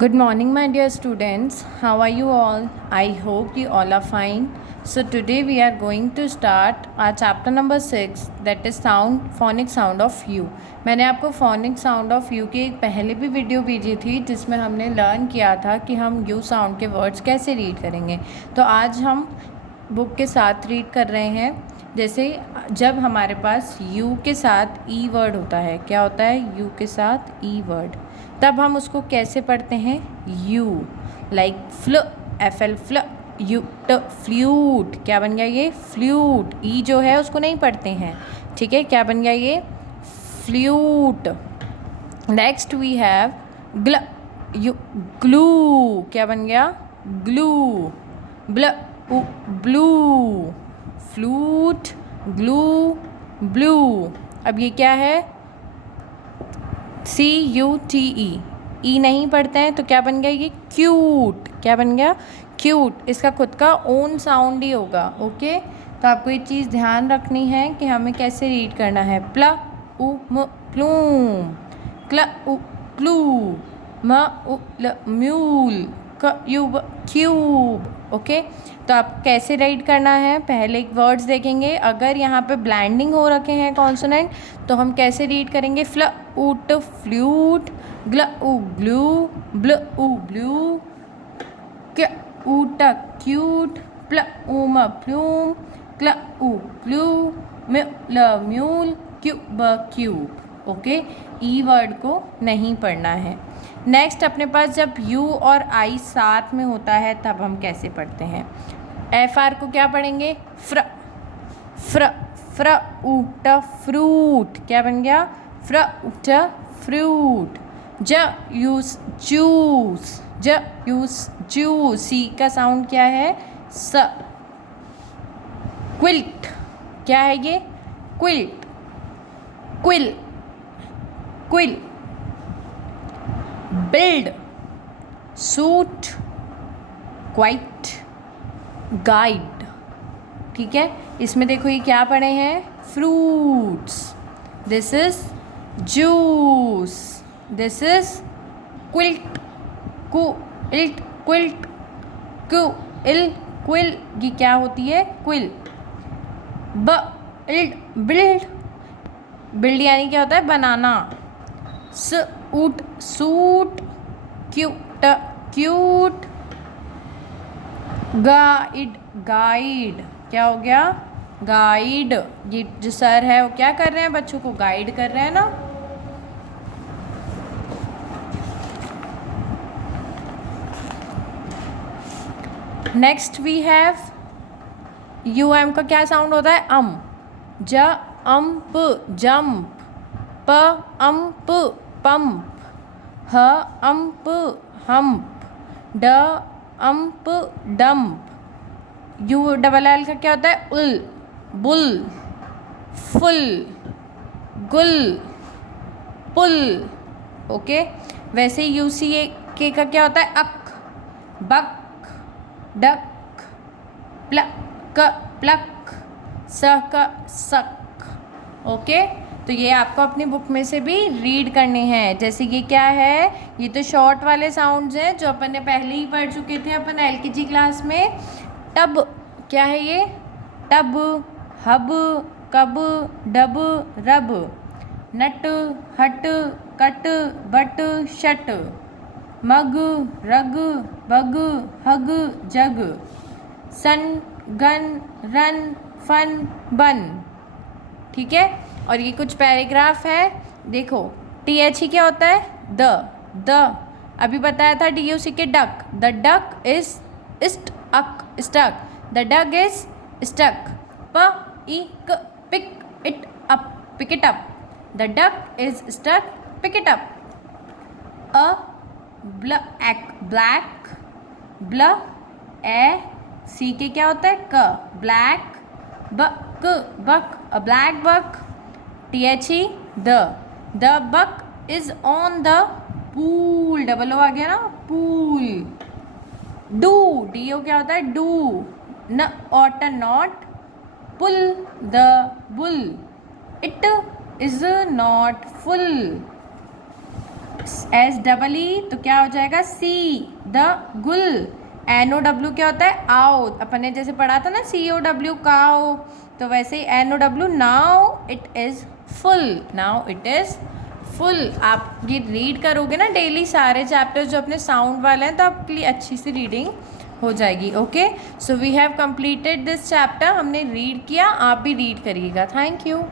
Good morning, my dear students. How are you all? I hope you all are fine. So, today we are going to start our chapter number 6, that is phonic sound of U. मैंने आपको phonic sound of U की एक पहले भी video भेजी थी जिसमें हमने लर्न किया था कि हम U साउंड के वर्ड्स कैसे रीड करेंगे. तो आज हम बुक के साथ रीड कर रहे हैं. जैसे जब हमारे पास U के साथ E वर्ड होता है, क्या होता है U के साथ E वर्ड, तब हम उसको कैसे पढ़ते हैं. U like fl, F L fl, U t flute. क्या बन गया ये? फ्लूट. ई जो है उसको नहीं पढ़ते हैं. ठीक है, क्या बन गया ये? फ्लूट. नेक्स्ट वी हैव ग्ल, यू ग्लू. क्या बन गया? ग्लू. ब्ल, ब्लू. Flute, glue, blue. अब ये क्या है? CUTE. ई नहीं पढ़ते हैं तो क्या बन गया ये? क्यूट. क्या बन गया? क्यूट. इसका खुद का ओन साउंड ही होगा. ओके, तो आपको ये चीज़ ध्यान रखनी है कि हमें कैसे रीड करना है. प्ल उ म प्लूम, क्ल उ प्लू, म उ ल म्यूल, क यू क्यूब. ओके, तो आप कैसे रीड करना है पहले एक वर्ड्स देखेंगे. अगर यहाँ पे ब्लैंडिंग हो रखे हैं कॉन्सोनेंट तो हम कैसे रीड करेंगे? फ्ल उट फ्लूट, ग्ल उ ग्लू, ब्ल उ ब्लू, क ऊट क्यूट, प्ल उम प्लूम, क्ल उ प्लू, म ल म्यूल, क्यूब क्यूब. ओके, ई वर्ड को नहीं पढ़ना है. नेक्स्ट अपने पास जब यू और आई साथ में होता है तब हम कैसे पढ़ते हैं. एफ आर को क्या पढ़ेंगे? फ्र. फ्र, फ्र उट फ्रूट. क्या बन गया? फ्र उट फ्रूट. ज यूज जूस, ज यूज जूस. सी का साउंड क्या है? स. क्विल्ट. क्या है ये? Quilt. Quill, quill. Build, suit, quite, guide. ठीक है, इसमें देखो ये क्या पढ़े हैं? Fruits. This is juice. This is quilt. Quilt, quilt, quill, quill. ये क्या होती है? क्विल. Build, build. बिल्ड यानी क्या होता है? Banana. Suit, suit, cute, cute. Guide, guide. क्या हो गया? गाइड. ये जो सर है वो क्या कर रहे हैं? बच्चों को गाइड कर रहे हैं ना. Next we have U M का क्या साउंड होता है? अम. ज अम्प जंप, प अम्प पंप, ह अम्प हम्प, ड अम्प डम्प. यू डबल एल का क्या होता है? उल, बुल, फुल, गुल, पुल. ओके, वैसे यू सी ए के का क्या होता है? अक, बक, डक, प्लक, प्लक, सक, सक. ओके, तो ये आपको अपनी बुक में से भी रीड करने हैं. जैसे ये क्या है? ये तो शॉर्ट वाले साउंड्स हैं जो अपन ने पहले ही पढ़ चुके थे अपन LKG क्लास में. टब. क्या है ये? टब, हब, कब, डब, रब. नट, हट, cut, but, shut. Mug, rug, bug, hug, jug. Sun, gun, run, fun, bun. ठीक है, और ये कुछ पैराग्राफ है. देखो, TH क्या होता है? द. द. अभी बताया था DUC के duck. The duck is stuck. The duck is stuck. प ई क pick it up, pick it up. The duck is stuck, pick it up. A black, black. ब्ल ए सी के क्या होता है? क, black. Buck, buck, a black buck. THE the buck is on the pool. Double O आ गया ना, pool. Do, DO क्या होता है? डू. न ought not, pull the bull. It is not full. S double E तो क्या हो जाएगा see the gull. N O W क्या होता है आओ, अपन ने जैसे पढ़ा था ना सी ओ डब्ल्यू काओ, तो वैसे ही N O W now it is full, now it is full. आप ये रीड करोगे ना डेली सारे चैप्टर्स जो अपने साउंड वाले हैं तो आपके लिए अच्छी सी रीडिंग हो जाएगी। Okay, so we have completed this chapter, हमने रीड किया, आप भी रीड करिएगा। Thank you.